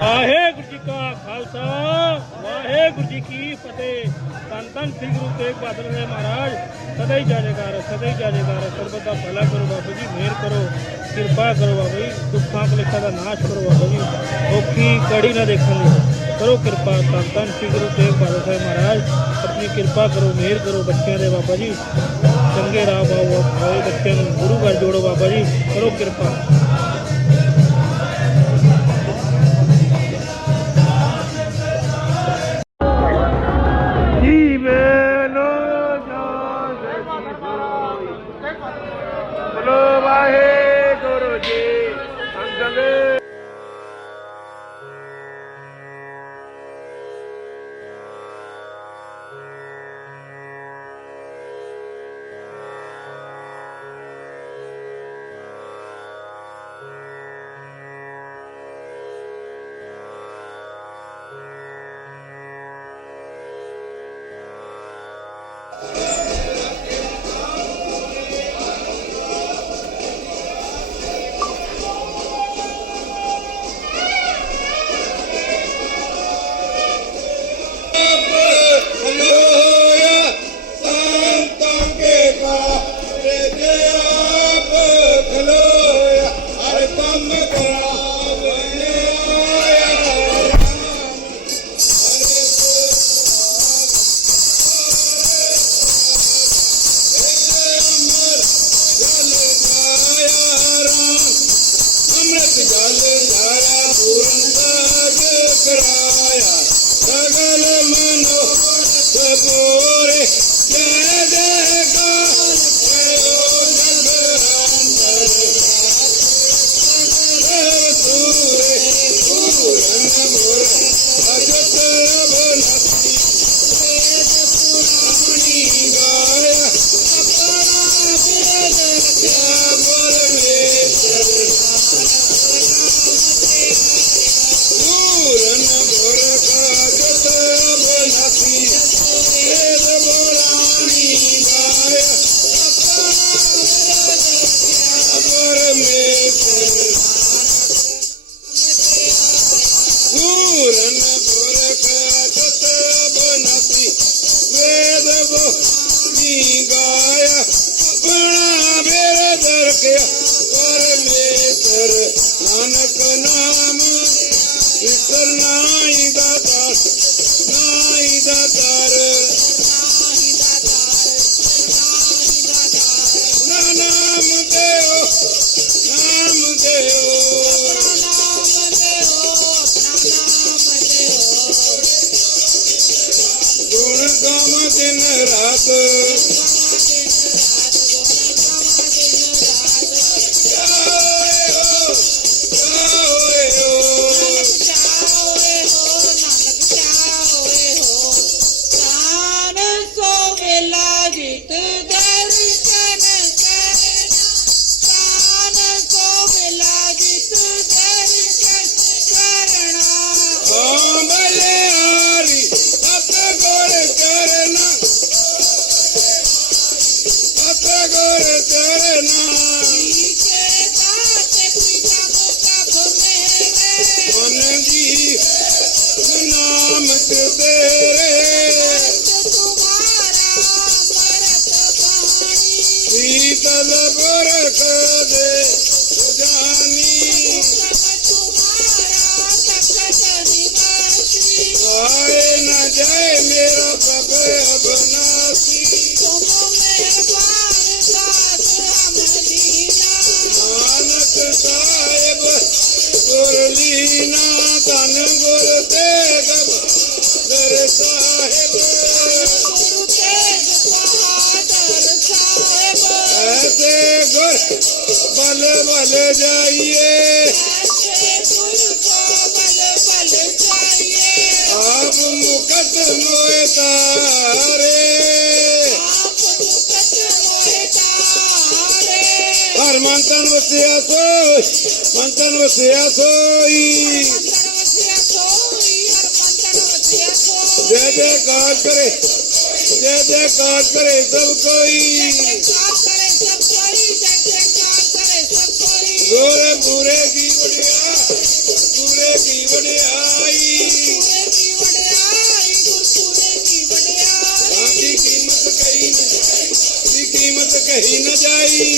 ਵਾਹਿਗੁਰੂ ਜੀ ਕਾ ਖਾਲਸਾ, ਵਾਹਿਗੁਰੂ ਜੀ ਕੀ ਫਤਿਹ। ਧੰਨ ਧੰਨ ਸ੍ਰੀ ਗੁਰੂ ਤੇਗ ਬਹਾਦਰ ਸਾਹਿਬ ਮਹਾਰਾਜ, ਸਦਾ ਹੀ ਜਾਜੇਕਾਰ ਸਦਾ ਹੀ ਜਾਜੇਕਾਰ ਸਰਬਤ ਦਾ ਭਲਾ ਕਰੋ ਬਾਬਾ ਜੀ, ਮਿਹਰ ਕਰੋ, ਕਿਰਪਾ ਕਰੋ ਬਾਬਾ ਜੀ, ਦੁੱਖਾਂ ਕਲੇਸ਼ਾਂ ਦਾ ਨਾਸ਼ ਕਰੋ ਬਾਬਾ ਜੀ। ਔਖੀ ਕੜੀ ਨਾ ਦੇਖਣ ਦੀ। ਕਰੋ ਕਿਰਪਾ, ਧੰਨ ਧੰਨ ਸ੍ਰੀ ਗੁਰੂ ਤੇਗ ਬਹਾਦਰ ਸਾਹਿਬ ਮਹਾਰਾਜ। ਆਪਣੀ ਕਿਰਪਾ ਕਰੋ, ਮਿਹਰ ਕਰੋ ਬੱਚਿਆਂ ਦੇ ਬਾਬਾ ਜੀ। ਚੰਗੇ ਰਾਹ ਪਾਓ ਆਓ ਬੱਚਿਆਂ ਨੂੰ ਗੁਰੂ ਘਰ ਜੋੜੋ ਬਾਬਾ ਜੀ। ਕਰੋ ਕਿਰਪਾ। સગલ મનોહર સપોરે જય ਰਾਤ ਤੇ ਤੇਰੇ ਸ਼ੀਤਲ ਬਰਖ ਦੇ ਸੁਜਾਨੀ ਆਏ ਨਾ ਜਾਏ ਬਲ ਬਲ ਜਾਈਏ ਆਪ ਮੁਕਤ ਮੋਏ ਤਾਰੇ ਹਰ ਮੰਤਨ ਵਸਿਆ ਸੋਈ ਮੰਤਨ ਵਸਿਆ ਸੋਈ ਜੈ ਜੈਕਾਰ ਕਰੇ ਜੈ ਜੈਕਾਰ ਕਰੇ ਸਭ ਗੋਰੇ ਪੂਰੇ ਕੀ ਵੜਿਆ ਪੂਰੇ ਕੀ ਵੜਿਆਈ ਸਾਡੀ ਕੀਮਤ ਕਹੀ ਨਾ ਜਾਈ।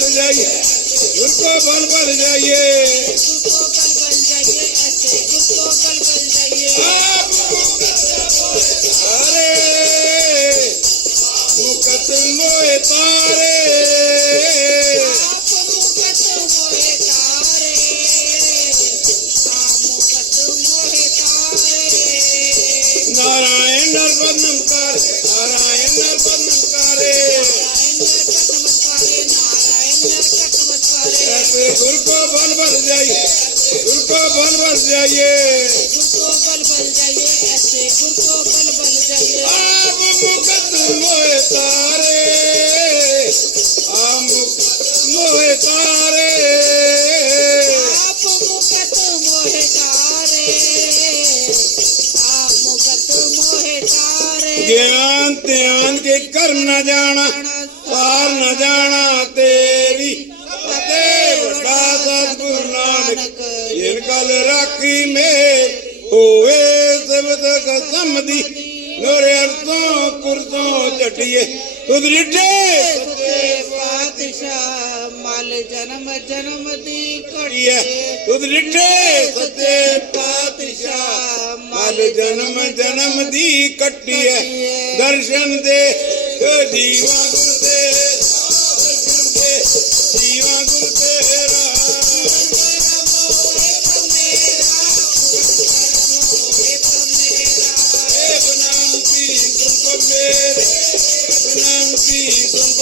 बल बल जाइए गुर को बल बल जाइए जाइए गुर को बल बल जाइए ऐसे गुर को बल बल जाइए आम मुकदम तारे आम मोहे तारे आप मुकत मोहे तारे आप मुकत मोहे तारे ज्ञान ध्यान के कर न जाना पार न जाना तेरे ਰਾਖੀ ਮੇਰ ਹੋਏ ਸਬਦ ਕਸਮ ਦੀ। ਨੋਰੇ ਅਰਸੋਂ ਕੁਰਸੋਂ ਤੁਧ ਰਿੱਠੇ ਸੱਚੇ ਪਾਤਸ਼ਾਹ ਮਲ ਜਨਮ ਜਨਮ ਦੀ ਤੁਧ ਰਿੱਠੇ ਸੱਚੇ ਪਾਤਸ਼ਾਹ ਮਲ ਜਨਮ ਜਨਮ ਦੀ ਕੱਟੀਏ ਦਰਸ਼ਨ ਦੇ ਜੀਵਾ ਗੁਰ ਦੇ ਦਰਸ਼ਨ ਦੇ ਜੀਵਾ ਗੁਰ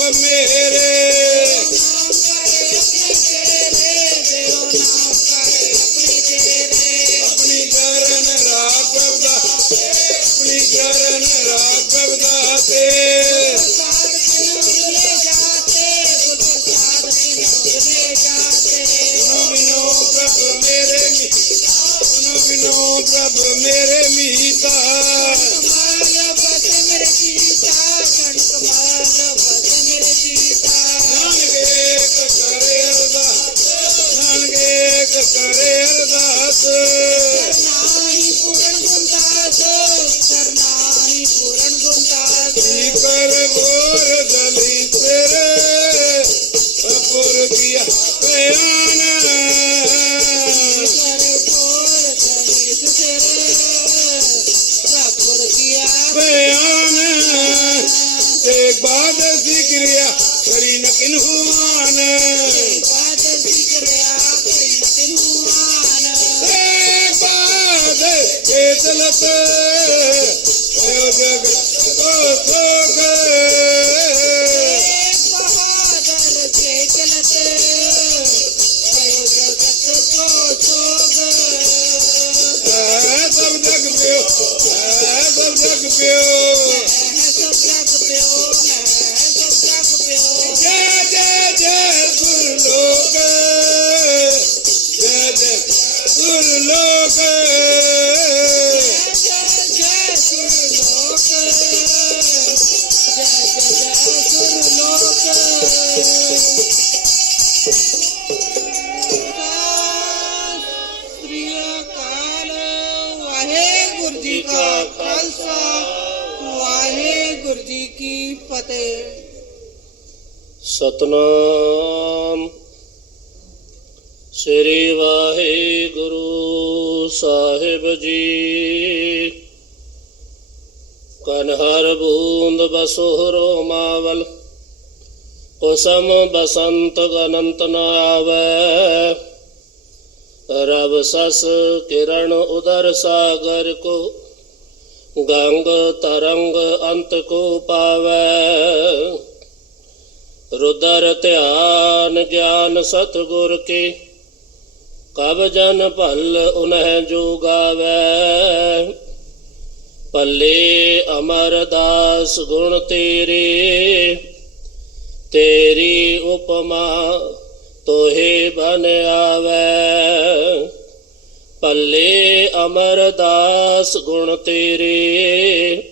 ਸੁਨ ਮੇਰੇ ਆਪਣੀ ਕਰਨ ਰਾਗ ਬਵਦਾ ਆਪਣੀ ਕਰਨ ਰਾਗ ਬਵਦਾ ਤੇ ਸੁਨੋ ਕੇ ਵਾਹਿਗੁਰੂ ਜੀ ਕੀ ਫਤਿਹ। ਸਤਨਾਮ। ਸ੍ਰੀ ਵਾਹਿਗੁਰੂ ਸਾਹਿਬ ਜੀ। ਕਨਹਰ ਬੂੰਦ ਬਸੋਹਰੋ ਮਾਵਲ, ਕੁਸਮ ਬਸੰਤ ਗਨੰਤ ਨ ਆਵੈ। ਸਸ ਕਿਰਨ ਉਦਰ ਸਾਗਰ ਕੋ ਗੰਗ ਤਰੰਗ ਅੰਤ ਕੋ ਪਾਵੈ। ਰੁਦਰ ਧਿਆਨ ਗਿਆਨ ਸਤਗੁਰ ਕੇ, ਕਬ ਜਨ ਭਲ ਉਨਹਿ ਜੋ ਪੱਲੇ ਅਮਰਦਾਸ ਗੁਣ ਤੇਰੇ, ਤੇਰੀ ਉਪਮਾ ਤੋਹੇ ਬਨ ਆਵੈ। ਪੱਲੇ ਅਮਰਦਾਸ ਗੁਣ ਤੇਰੇ,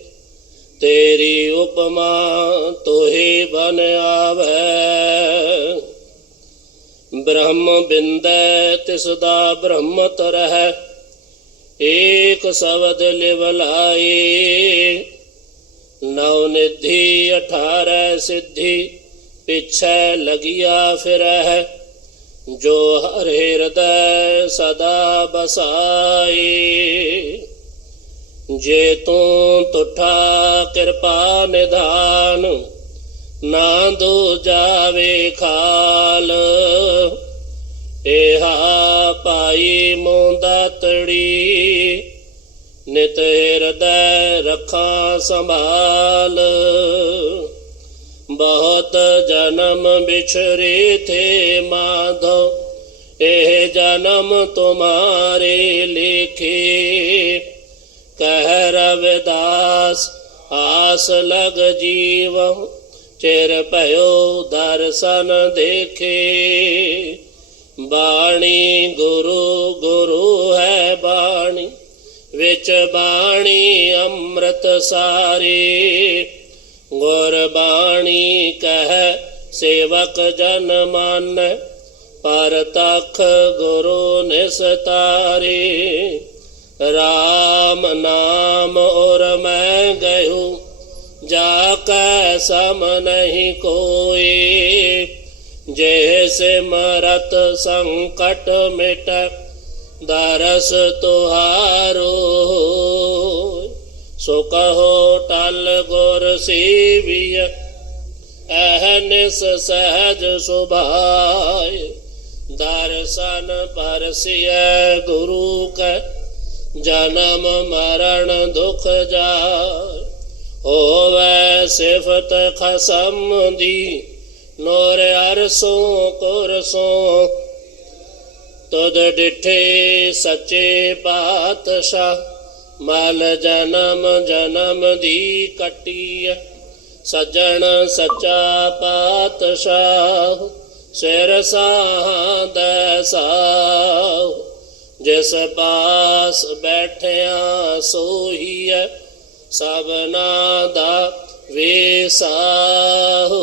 ਤੇਰੀ ਉਪਮਾ ਤੋਹੇ ਬਨ ਆਵੈ। ਬ੍ਰਹਮ ਬਿੰਦੈ ਤਿਸ ਦਾ ਬ੍ਰਹਮਤ ਰਹਿ ਏਕ ਸ਼ਬਦ ਲਿਵ ਲਾਏ। ਨੌ ਨਿਧੀ 18 ਸਿੱਧੀ, ਪਿਛੈ ਲਗਿਆ ਫਿਰਹਿ। ਜੋ ਹਰ ਹਿਰਦੈ ਸਦਾ ਬਸਾਈ, ਜੇ ਤੂੰ ਤੁਠਾ ਕਿਰਪਾ ਨਿਧਾਨ, ਨਾ ਦੋ ਜਾਵੇ ਖਾਲ ਇਹਾ ਪਾਈ ਮੋਂਦਾਤੜੀ ਨਿਤ ਹਿਰਦੈ ਰੱਖਾਂ ਸੰਭਾਲ। ਬਹੁਤ ਜਨਮ ਵਿਛਰੇ ਥੇ ਮਾਧੋ ਇਹ ਜਨਮ ਤੁਮਾਰੇ ਲਿਖੇ। ਕਹਿ ਰਵਿਦਾਸ, ਆਸ ਲਗ ਜੀਵ ਚਿਰ ਭਇਓ ਦਰਸ਼ਨ ਦੇਖੇ। ਬਾਣੀ ਗੁਰੂ ਗੁਰੂ ਹੈ ਬਾਣੀ, ਵਿੱਚ ਬਾਣੀ ਅੰਮ੍ਰਿਤ ਸਾਰੇ। ਗੁਰਬਾਣੀ ਕਹਿ, ਸੇਵਕ ਜਨ ਮਨ, ਪਰ ਤਖ ਗੁਰੂ ਨਿਸਤਾਰੇ ਰਾਮ ਨਾਮ ਔਰ ਮੈਂ ਗਇਓ ਜਾ ਕੈ ਸਮ ਨਹੀਂ ਕੋਈ ਜੈਸੇ ਸਿਮਰਤ ਸੰਕਟ ਮਿਟ, ਦਰਸ ਤੁਹਾਰੋ। ਸੋ ਕਹੋ ਟਲ ਗੁਰ ਸੇਵੀය ਅਹਨਿਸ ਸਹਜ ਸੁਭਾਏ। ਦਰਸ਼ਨ ਪਰਸਿਐ ਗੁਰੂ ਕੈ, ਜਨਮ ਮਰਨ ਦੁਖ ਜਾਏ। ਹੋਵੇ ਸਿਫਤ ਖਸਮ ਦੀ, ਨੋਰ ਅਰਸੋਂ ਕੁਰਸੋਂ ਤਦ ਡਿਠੇ ਸੱਚੇ ਪਾਤਸ਼ਾਹ ਮਲ ਜਨਮ ਜਨਮ ਦੀ ਕਟੀ ਸਜਣ ਸੱਚਾ ਪਾਤਸ਼ਾਹ, ਸਿਰ ਸਾਹੰਦ ਸਾਹ। ਜਿਸ ਪਾਸ ਬੈਠਿਆ ਸੋਹੀਐ, ਸਭਨਾ ਦਾ ਵੇਸਾਹੋ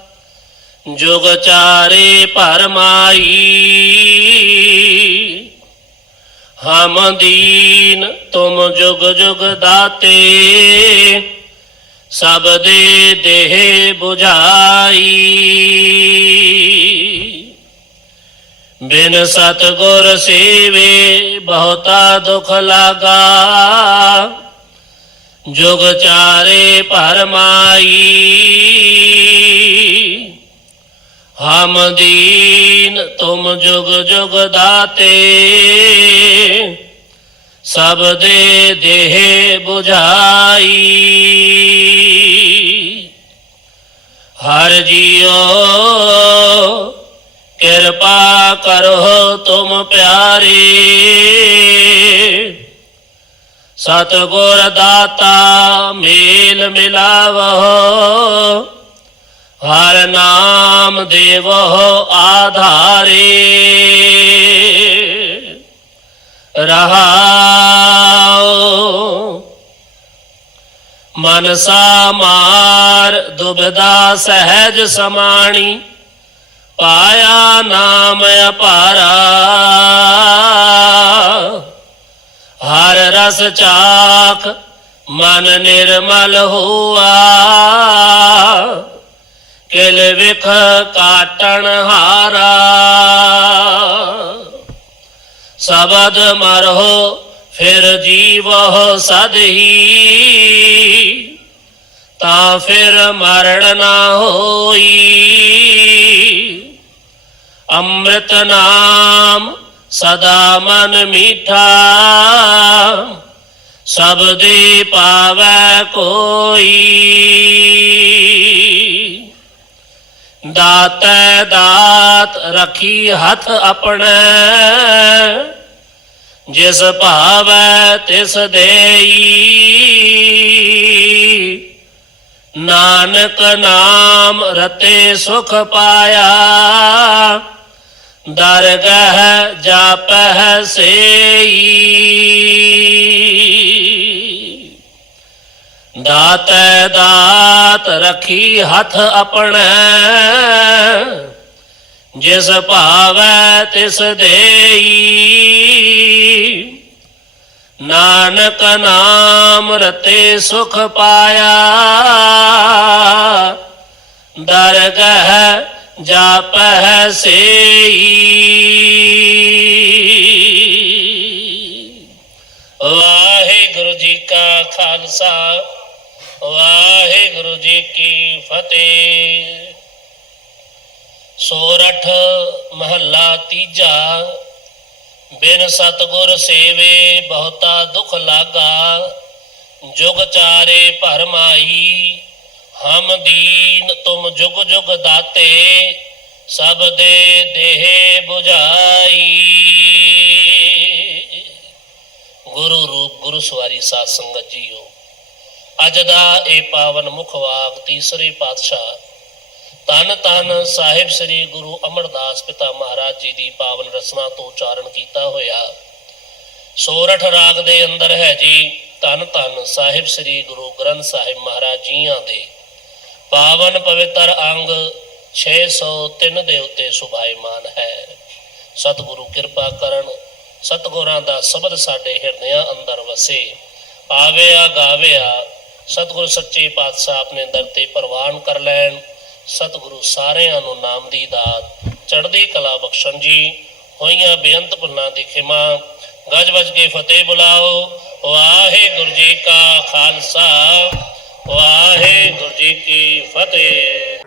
ਜੁਗ ਚਾਰੇ ਭਰਮਾਈ ਹਮ ਦੀਨ ਤੁਮ ਜੁਗ ਜੁਗ ਦਾਤੇ, ਸਭ ਦੇ ਦੇਹ 부ਝਾਈ ਬਿਨ ਸਤਗੁਰ ਸੇਵੇ ਬਹੁਤਾ ਦੁਖ ਲਾਗਾ। ਜੁਗ ਚਾਰੇ ਭਰਮਾਈ ਹਮ ਦੀਨ ਤੁਮ ਜੁਗ ਜੁਗ ਦਾਤੇ, ਸਭ ਦੇ ਦੇਹ 부ਝਾਈ ਹਰ ਜੀਓ ਕਿਰਪਾ ਕਰੋ ਤੁਮ ਪਿਆਰੇ, ਸਤਗੁਰ ਦਾਤਾ ਮੇਲ ਮਿਲਾਵੋ। ਹਰ ਨਾਮ ਦੇਵੋ ਆਧਾਰੇ। ਰਹਾਉ। ਮਨਸਾ ਮਾਰ ਦੁਬਦਾ ਸਹਿਜ ਸਮਾਣੀ। ਪਾਇਆ ਨਾਮ ਅਪਾਰਾ। ਹਰ ਰਸ ਚਾਖ ਮਨ ਨਿਰਮਲ ਹੋਆ। ਕਿਲ ਵਿਖ ਕਾਟਣ ਹਾਰਾ। ਸਬਦ ਮਰਹੁ ਫਿਰ ਜੀਵਹੁ ਸਦਹੀ। ਤਾਂ ਫਿਰ ਮਰਣ ਨਾ ਹੋਈ। ਅੰਮ੍ਰਿਤ ਨਾਮ ਸਦਾ ਮਨ ਮੀਠਾ। ਸਭ ਦੇ ਪਾਵੈ ਕੋਈ। ਦਾਤੈ ਦਾਤ ਰਖੀ ਹੱਥ ਆਪਣੇ। ਜਿਸ ਭਾਵੈ ਤਿਸ ਦੇਈ। ਨਾਨਕ ਨਾਮ ਰਤੇ ਸੁਖ ਪਾਇਆ। ਦਰਗਹ ਜਾਪਹਿ ਸੇਈ। ਦਾਤੈ ਦਾਤ ਰਖੀ ਹੱਥ ਆਪਣੇ। ਜਿਸ ਭਾਵੈ ਤਿਸ ਦੇਈ। ਨਾਨਕ ਨਾਮ ਰਤੇ ਸੁਖ ਪਾਇਆ। ਦਰਗਹ ਜਾਪਹਿ ਸੇਈ। ਵਾਹਿਗੁਰੂ ਜੀ ਕਾ ਖਾਲਸਾ। ਵਾਹਿਗੁਰੂ ਜੀ ਕੀ ਫਤਿਹ। ਸੋਰਠ ਮਹੱਲਾ ਤੀਜਾ, ਬਿਨ ਸਤਗੁਰ ਸੇਵੇ ਬਹੁਤਾ ਦੁਖ ਲਾਗਾ, ਜੁਗ ਚਾਰੇ ਭਰਮਾਈ ਹਮ ਦੀਨ ਤੁਮ ਜੁਗ ਜੁਗ ਦਾਤੇ, ਸਭ ਦੇ ਦੇਹ 부ਝਾਈ ਗੁਰੂ ਰੂਪ ਗੁਰੂ ਸਵਾਰੀ ਸਾਧ ਸੰਗਤ ਜੀਓ। ਅੱਜ ਦਾ ਇਹ ਪਾਵਨ ਮੁਖ ਵਾਕ ਤੀਸਰੇ ਪਾਤਸ਼ਾਹ। ਤਨ ਤਨ ਸਾਹਿਬ ਸ੍ਰੀ ਗੁਰੂ ਅਮਰਦਾਸ ਪਿਤਾ ਮਹਾਰਾਜ ਜੀ ਦੀ ਪਾਵਨ ਰਸਨਾ ਤੋਂ ਉਚਾਰਨ ਕੀਤਾ ਹੋਇਆ। ਸੋਰਠ ਰਾਗ ਦੇ ਅੰਦਰ ਹੈ ਜੀ ਤਨ ਤਨ ਸਾਹਿਬ ਸ੍ਰੀ ਗੁਰੂ ਗ੍ਰੰਥ ਸਾਹਿਬ ਮਹਾਰਾਜ ਜੀਆਂ ਦੇ। ਪਾਵਨ ਪਵਿੱਤਰ ਅੰਗ 603 ਦੇ ਉੱਤੇ ਸੁਭਾਈਮਾਨ ਹੈ। ਸਤਿਗੁਰੂ ਕਿਰਪਾ ਕਰਨ, ਸਤਿਗੁਰਾਂ ਦਾ ਸ਼ਬਦ ਸਾਡੇ ਹਿਰਦਿਆਂ ਅੰਦਰ ਵਸੇ। ਆਵੇ ਆਵਿਆ ਗਾਵਿਆ ਸਤਿਗੁਰੂ ਸੱਚੇ ਪਾਤਸ਼ਾਹ ਆਪਣੇ ਦਰ ਤੇ ਪ੍ਰਵਾਨ ਕਰ ਲੈਣ। ਸਤਿਗੁਰੂ ਸਾਰਿਆਂ ਨੂੰ ਨਾਮ ਦੀ ਦਾਤ। ਚੜ੍ਹਦੀ ਕਲਾ ਬਖਸ਼ਣ ਜੀ। ਹੋਈਆਂ ਬੇਅੰਤ ਭੁੱਲਾਂ ਦੀ ਖਿਮਾ। ਗੱਜ ਵੱਜ ਕੇ ਫਤਿਹ ਬੁਲਾਓ। ਵਾਹਿਗੁਰੂ ਜੀ ਕਾ ਖਾਲਸਾ। ਵਾਹਿਗੁਰੂ ਜੀ ਕੀ ਫਤਿਹ।